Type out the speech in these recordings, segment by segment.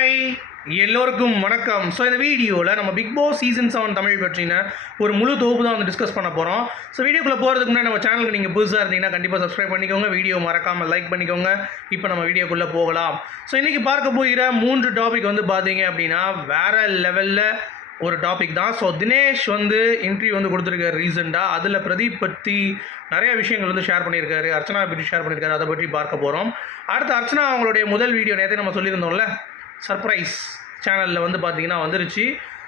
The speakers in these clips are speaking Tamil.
ஹாய் எல்லோருக்கும் வணக்கம். ஸோ இந்த வீடியோவில் நம்ம Big Boss season seven Tamil பற்றின ஒரு முழு தொகுப்பு தான் வந்து டிஸ்கஸ் பண்ண போகிறோம் ஸோ வீடியோக்குள்ளே போகிறதுக்கு முன்னாடி நம்ம சேனலுக்கு நீங்கள் புதுசாக இருந்தீங்கன்னா கண்டிப்பாக சப்ஸ்கிரைப் பண்ணிக்கோங்க. வீடியோ மறக்காமல் லைக் பண்ணிக்கோங்க. இப்போ நம்ம வீடியோக்குள்ளே போகலாம். ஸோ இன்றைக்கி பார்க்க போகிற மூன்று டாபிக் வந்து பார்த்தீங்க அப்படின்னா வேறு லெவலில் ஒரு டாபிக் தான். ஸோ தினேஷ் வந்து இன்டர்வியூ வந்து கொடுத்துருக்காரு ரீசெண்டாக அதில் பிரதீப் பற்றி நிறைய விஷயங்கள் வந்து ஷேர் பண்ணியிருக்காரு. அர்ச்சனா பற்றி ஷேர் பண்ணியிருக்காரு. அதை பற்றி பார்க்க போகிறோம் அடுத்து அர்ச்சனா அவங்களுடைய முதல் வீடியோ நேரத்தை நம்ம சொல்லியிருந்தோம்ல. சர்ப்ரைஸ் சேனலில் வந்து பார்த்தீங்கன்னா வந்துருச்சு.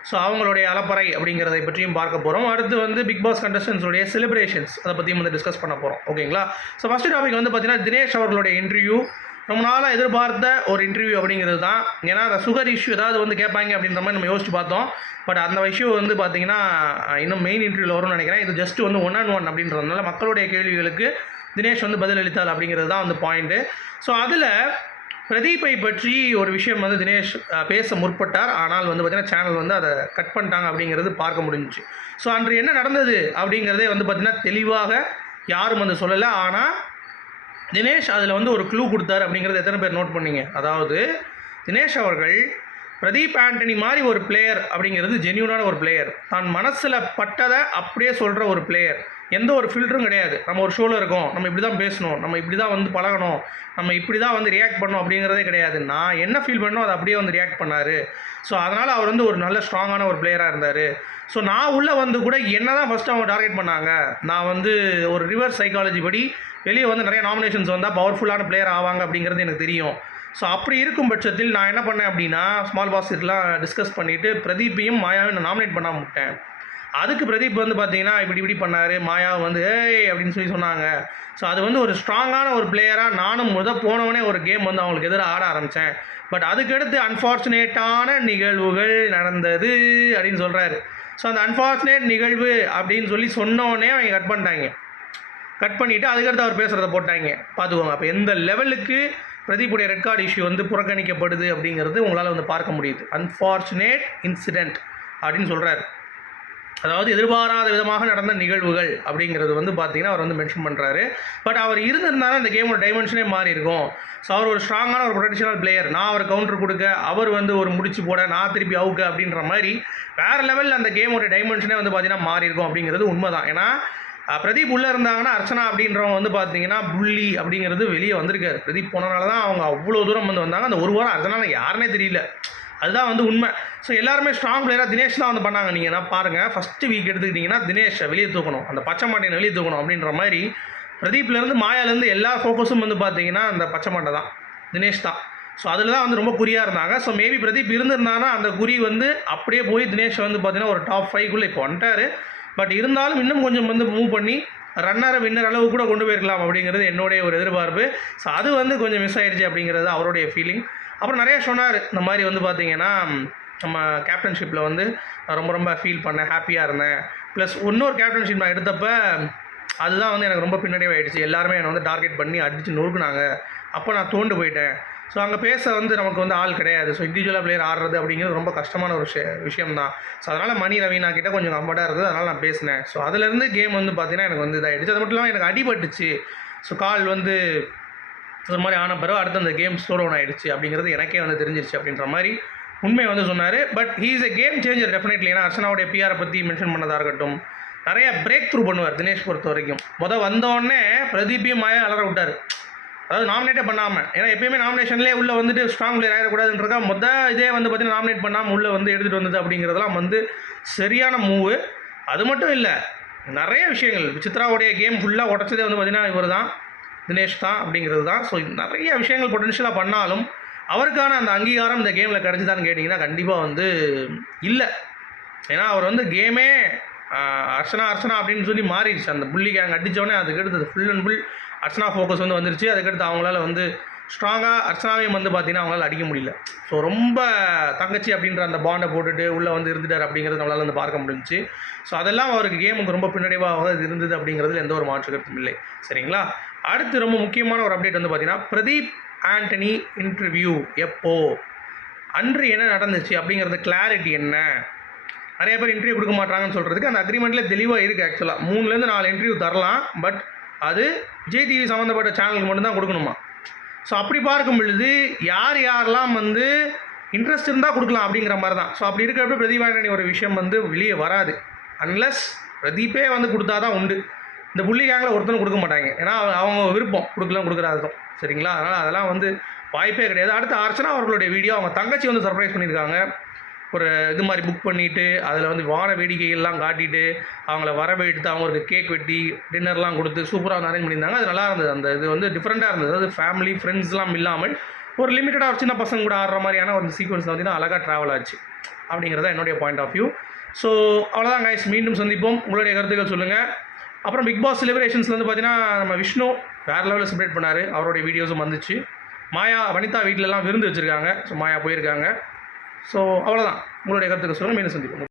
ஸோ அவங்களுடைய அலப்பறை அப்படிங்கிறதை பற்றியும் பார்க்க போகிறோம் அடுத்து வந்து பிக் பாஸ் கண்டஸ்டன்ஸுடைய செலிப்ரேஷன்ஸ் அதை பற்றியும் வந்து டிஸ்கஸ் பண்ண போகிறோம் ஓகேங்களா ஸோ ஃபஸ்ட்டு டாபிக் வந்து பார்த்தீங்கன்னா தினேஷ் அவர்களுடைய இன்டர்வியூ ரொம்ப நாளாக எதிர்பார்த்த ஒரு இன்டர்வியூ அப்படிங்கிறது தான். ஏன்னா அந்த சுகர் இஷ்யூ ஏதாவது வந்து கேட்பாங்க அப்படின்ற மாதிரி நம்ம யோசிச்சு பார்த்தோம். பட் அந்த இஷ்யூ வந்து பார்த்தீங்கன்னா இன்னும் மெயின் இன்டர்வியூவில் வரும்னு நினைக்கிறேன். இது ஜஸ்ட் வந்து ஒன் அண்ட் ஒன் அப்படின்றதுனால மக்களுடைய கேள்விகளுக்கு தினேஷ் வந்து பதிலளித்தால் அப்படிங்கிறது தான் வந்து பாயிண்ட்டு ஸோ அதில் பிரதீப்பை பற்றி ஒரு விஷயம் வந்து தினேஷ் பேச முற்பட்டார். ஆனால் வந்து பார்த்தீங்கன்னா சேனல் வந்து அதை கட் பண்ணிட்டாங்க அப்படிங்கிறது பார்க்க முடிஞ்சுச்சு. ஸோ அன்று என்ன நடந்தது அப்படிங்கிறதே வந்து பார்த்தீங்கன்னா தெளிவாக யாரும் வந்து சொல்லலை. ஆனால் தினேஷ் அதில் வந்து ஒரு க்ளூ கொடுத்தாரு அப்படிங்கிறது எத்தனை பேர் நோட் பண்ணீங்க? அதாவது தினேஷ் அவர்கள் பிரதீப் ஆண்டனி மாதிரி ஒரு பிளேயர் அப்படிங்கிறது ஜென்யூனான ஒரு பிளேயர் தான் மனசில் பட்டதை அப்படியே சொல்கிற ஒரு பிளேயர் எந்த ஒரு ஃபில்டரும் கிடையாது. நம்ம ஒரு ஷோவில் இருக்கோம். நம்ம இப்படி தான் பேசணும். நம்ம இப்படி தான் வந்து பழகணும். நம்ம இப்படி தான் வந்து ரியாக்ட் பண்ணணும் அப்படிங்கிறதே கிடையாது. நான் என்ன ஃபீல் பண்ணோ அதை அப்படியே வந்து ரியாக்ட் பண்ணார். ஸோ அதனால் அவர் வந்து ஒரு நல்ல ஸ்ட்ராங்கான ஒரு பிளேயராக இருந்தார். ஸோ நான் உள்ளே வந்து கூட என்ன தான் ஃபஸ்ட்டு அவங்க டார்கெட் பண்ணாங்க. நான் வந்து ஒரு ரிவர்ஸ் சைக்காலஜி படி வெளியே வந்து நிறைய நாமினேஷன்ஸ் வந்தால் பவர்ஃபுல்லான பிளேயர் ஆவாங்க அப்படிங்கிறது எனக்கு தெரியும். ஸோ அப்படி இருக்கும் பட்சத்தில் நான் என்ன பண்ணேன் அப்படின்னா ஸ்மால் பாஸ் இதெல்லாம் டிஸ்கஸ் பண்ணிவிட்டு பிரதீப்பையும் மாயாவையும் நான் நாமினேட் பண்ண முட்டேன் அதுக்கு பிரதீப் வந்து பார்த்தீங்கன்னா இப்படி இப்படி பண்ணார். மாயா வந்து ஏய் அப்படின்னு சொல்லி சொன்னாங்க. ஸோ அது வந்து ஒரு ஸ்ட்ராங்கான ஒரு பிளேயராக நானும் முத போனவனே ஒரு கேம் வந்து அவங்களுக்கு எதிராக ஆட ஆரம்பித்தேன் பட் அதுக்கடுத்து அன்ஃபார்ச்சுனேட்டான நிகழ்வுகள் நடந்தது அப்படின்னு சொல்கிறாரு ஸோ அந்த அன்ஃபார்ச்சுனேட் நிகழ்வு அப்படின்னு சொல்லி சொன்னோடனே அவங்க கட் பண்ணிட்டாங்க. கட் பண்ணிவிட்டு அதுக்கடுத்து அவர் பேசுகிறத போட்டாங்க. பார்த்துக்கோங்க அப்போ எந்த லெவலுக்கு பிரதீப்புடைய ரெட் கார்டு இஷ்யூ வந்து புறக்கணிக்கப்படுது அப்படிங்கிறது உங்களால் வந்து பார்க்க முடியுது. அன்ஃபார்ச்சுனேட் இன்சிடெண்ட் அப்படின்னு சொல்கிறாரு அதாவது எதிர்பாராத விதமாக நடந்த நிகழ்வுகள் அப்படிங்கிறது வந்து பார்த்தீங்கன்னா அவர் வந்து மென்ஷன் பண்ணுறாரு பட் அவர் இருந்திருந்தாலும் இந்த கேமோட டைமென்ஷனே மாறி இருக்கும். ஸோ அவர் ஒரு ஸ்ட்ராங்கான ஒரு ப்ரொடெக்ஷனல் பிளேயர் நான் அவர் கவுண்டர் கொடுக்க அவர் வந்து ஒரு முடிச்சு போட நான் திருப்பி அவுக்க அப்படின்ற மாதிரி வேறு லெவலில் அந்த கேமோட டைமென்ஷனே வந்து பார்த்தீங்கன்னா மாறி இருக்கும் அப்படிங்கிறது உண்மைதான். ஏன்னா பிரதீப் உள்ளே இருந்தாங்கன்னா அர்ச்சனா அப்படின்றவங்க வந்து பார்த்தீங்கன்னா புள்ளி அப்படிங்கிறது வெளியே வந்திருக்காரு. பிரதீப் போனனால தான் அவங்க அவ்வளோ தூரம் வந்து வந்தாங்க. அந்த ஒரு வாரம் அர்ச்சனா யாருனே தெரியல. அதுதான் வந்து உண்மை. ஸோ எல்லாருமே ஸ்ட்ராங் பிளேயராக தினேஷ் தான் வந்து பண்ணாங்க. நீங்கள் நான் பாருங்கள் ஃபஸ்ட்டு வீக் எடுத்துக்கிட்டிங்கன்னா தினேஷை வெளியே தூக்கணும். அந்த பச்சை மாட்டையை வெளியே தூக்கணும் அப்படின்ற மாதிரி பிரதீப்லேருந்து மாயாலேருந்து எல்லா ஃபோக்கஸும் வந்து பார்த்தீங்கன்னா அந்த பச்சை மாட்டை தான். தினேஷ் தான். ஸோ அதில் தான் வந்து ரொம்ப குறியாக இருந்தாங்க. ஸோ மேபி பிரதீப் இருந்திருந்தாங்கன்னா அந்த குறி வந்து அப்படியே போய் தினேஷ் வந்து பார்த்தீங்கன்னா ஒரு டாப் ஃபைவ்க்குள்ளே இப்போ வந்துட்டார். பட் இருந்தாலும் இன்னும் கொஞ்சம் வந்து மூவ் பண்ணி ரன்னரை வின்னர் அளவு கூட கொண்டு போயிருக்கலாம் அப்படிங்கிறது என்னுடைய ஒரு எதிர்பார்ப்பு. ஸோ அது வந்து கொஞ்சம் மிஸ் ஆயிடுச்சு அப்படிங்கிறது அவருடைய ஃபீலிங் அப்புறம் நிறைய சொன்னார். இந்த மாதிரி வந்து பார்த்தீங்கன்னா நம்ம கேப்டன்ஷிப்பில் வந்து நான் ரொம்ப ரொம்ப ஃபீல் பண்ணேன் ஹாப்பியாக இருந்தேன். ப்ளஸ் இன்னொரு கேப்டன்ஷிப் நான் எடுத்தப்ப அதுதான் வந்து எனக்கு ரொம்ப பின்னடைவாயிடுச்சு எல்லாருமே என்னை வந்து டார்கெட் பண்ணி அடித்து நொறுக்குனாங்க. அப்போ நான் தோண்டு போயிட்டேன். ஸோ அங்கே பேச வந்து நமக்கு வந்து ஆள் கிடையாது. ஸோ இண்டிவிஜுவலாக பிளேயர் ஆடுறது அப்படிங்கிறது ரொம்ப கஷ்டமான ஒரு விஷய விஷயம் தான் ஸோ அதனால் மணி ரவீனா கிட்ட கொஞ்சம் கம்ஃபர்ட்டாக இருந்தது. அதனால் நான் பேசினேன். ஸோ அதுலேருந்து கேம் வந்து பார்த்தீங்கன்னா எனக்கு வந்து இதாகிடுச்சு அது மட்டும் இல்லாமல் எனக்கு அடிபட்டுச்சு. ஸோ கால் வந்து ஒரு மாதிரி ஆன பிறகு அடுத்து அந்த கேம் ஸ்லோ டவுன் ஆகிடுச்சு அப்படிங்கிறது எனக்கே வந்து தெரிஞ்சிருச்சு அப்படின்ற மாதிரி உண்மை வந்து சொன்னார். But he is a game changer definitely ஏன்னா அர்ச்சனாவுடைய பிஆரை பற்றி மென்ஷன் பண்ணதாக இருக்கட்டும். நிறைய பிரேக் த்ரூ பண்ணுவார் தினேஷ் பொறுத்த வரைக்கும். மொதல் வந்தோடனே பிரதீப்பையும் மாயா அலற விட்டார். அதாவது நாமினேட்டே பண்ணாமல் ஏன்னா எப்பயுமே நாமினேஷன்லேயே உள்ளே வந்துட்டு ஸ்ட்ராங் பிளேயர் ஆகிடக்கூடாதுன்றதா மொதல் இதே வந்து பார்த்தீங்கன்னா நாமினேட் பண்ணாமல் உள்ளே வந்து எடுத்துகிட்டு வந்தது அப்படிங்கிறதெல்லாம் வந்து சரியான மூவு அது மட்டும் இல்லை நிறைய விஷயங்கள். சித்ராவுடைய கேம் ஃபுல்லாக உடச்சதே வந்து பார்த்தீங்கன்னா இவர் தான் தினேஷ் தான் அப்படிங்கிறது தான். ஸோ நிறைய விஷயங்கள் பொட்டன்ஷியலாக பண்ணாலும் அவருக்கான அந்த அங்கீகாரம் இந்த கேமில் கிடச்சிதான்னு கேட்டிங்கன்னா கண்டிப்பாக வந்து இல்லை. ஏன்னா அவர் வந்து கேமே அர்ச்சனா அர்ச்சனா அப்படின்னு சொல்லி மாறிடுச்சு. அந்த புள்ளி கேங் அடித்தோடனே அதுக்கு எடுத்தது full and full Archana focus வந்து வந்துருச்சு. அதுக்கடுத்து அவங்களால வந்து ஸ்ட்ராங்காக அர்ச்சனாவையும் வந்து பார்த்தீங்கன்னா அவங்களால அடிக்க முடியல. ஸோ ரொம்ப தங்கச்சி அப்படின்ற அந்த பாண்டை போட்டுட்டு உள்ளே வந்து இருந்துட்டார் அப்படிங்கிறது நம்மளால் வந்து பார்க்க முடிஞ்சு ஸோ அதெல்லாம் அவருக்கு கேமுக்கு ரொம்ப பின்னடைவாக இருந்தது அப்படிங்கிறதுல எந்த ஒரு மாற்று கருத்தும் இல்லை. சரிங்களா? அடுத்து ரொம்ப முக்கியமான ஒரு அப்டேட் வந்து பார்த்தீங்கன்னா பிரதீப் ஆண்டனி இன்டர்வியூ எப்போ? அன்று என்ன நடந்துச்சு அப்படிங்கிறது கிளாரிட்டி என்ன? நிறைய பேர் இன்டர்வியூ கொடுக்க மாட்டாங்கன்னு சொல்கிறதுக்கு அந்த அக்ரிமெண்ட்டில் தெளிவாக இருக்குது ஆக்சுவலாக மூணுலேருந்து நாலு இன்டர்வியூ தரலாம் பட் அது விஜய் டிவி சம்மந்தப்பட்ட சேனலுக்கு மட்டும்தான் கொடுக்கணுமா? ஸோ அப்படி பார்க்கும் பொழுது யார் யாரெல்லாம் வந்து இன்ட்ரெஸ்ட் இருந்தால் கொடுக்கலாம் அப்படிங்கிற மாதிரி தான் ஸோ அப்படி இருக்கிறப்ப பிரதீபாண்டனி ஒரு விஷயம் வந்து வெளியே வராது. அன்லஸ் பிரதீப்பே வந்து கொடுத்தா தான் உண்டு. இந்த புள்ளி கேங்கில் ஒருத்தனும் கொடுக்க மாட்டாங்க. ஏன்னா அவ- அவங்க விருப்பம். கொடுக்கலாம் கொடுக்குறாருக்கும் சரிங்களா? அதனால் அதெல்லாம் வந்து வாய்ப்பே கிடையாது. அடுத்து அர்ச்சனா அவர்களுடைய வீடியோ அவங்க தங்கச்சி வந்து சர்ப்ரைஸ் பண்ணியிருக்காங்க. ஒரு இது மாதிரி புக் பண்ணிவிட்டு அதில் வந்து வான வேடிக்கைகள்லாம் காட்டிட்டு அவங்கள வரவேற்று அவங்களுக்கு கேக் வெட்டி டின்னர்லாம் கொடுத்து சூப்பராக வந்து அரேஞ்ச் பண்ணியிருந்தாங்க. அது நல்லா இருந்தது. அந்த இது வந்து டிஃப்ரெண்ட்டாக இருந்தது. அதாவது ஃபேமிலி ஃப்ரெண்ட்ஸ்லாம் இல்லாமல் ஒரு லிமிட்டடாக சின்ன பசங்க கூட ஆடுற மாதிரியான ஒரு சீக்வன்ஸ் வந்து அழகாக ட்ராவல் ஆச்சு. அப்படிங்கிறத என்னுடைய பாயிண்ட் ஆஃப் வியூ ஸோ அவ்வளோதான் கைஸ் மீண்டும் சந்திப்போம். உங்களுடைய கருத்துக்கள் சொல்லுங்கள் அப்புறம் பிக் பாஸ் செலிப்ரேஷன்ஸில் வந்து பார்த்தீங்கன்னா நம்ம விஷ்ணு வேறு லெவலில் செலிப்ரேட் பண்ணார். அவருடைய வீடியோஸும் வந்துச்சு. மாயா வனிதா வீட்டிலலாம் விருந்து வச்சுருக்காங்க. ஸோ மாயா போயிருக்காங்க. ஸோ அவ்வளோதான் உங்களுடைய கருத்துக்கு சொல்லுங்கள் மீண்டும் சந்திப்போம்.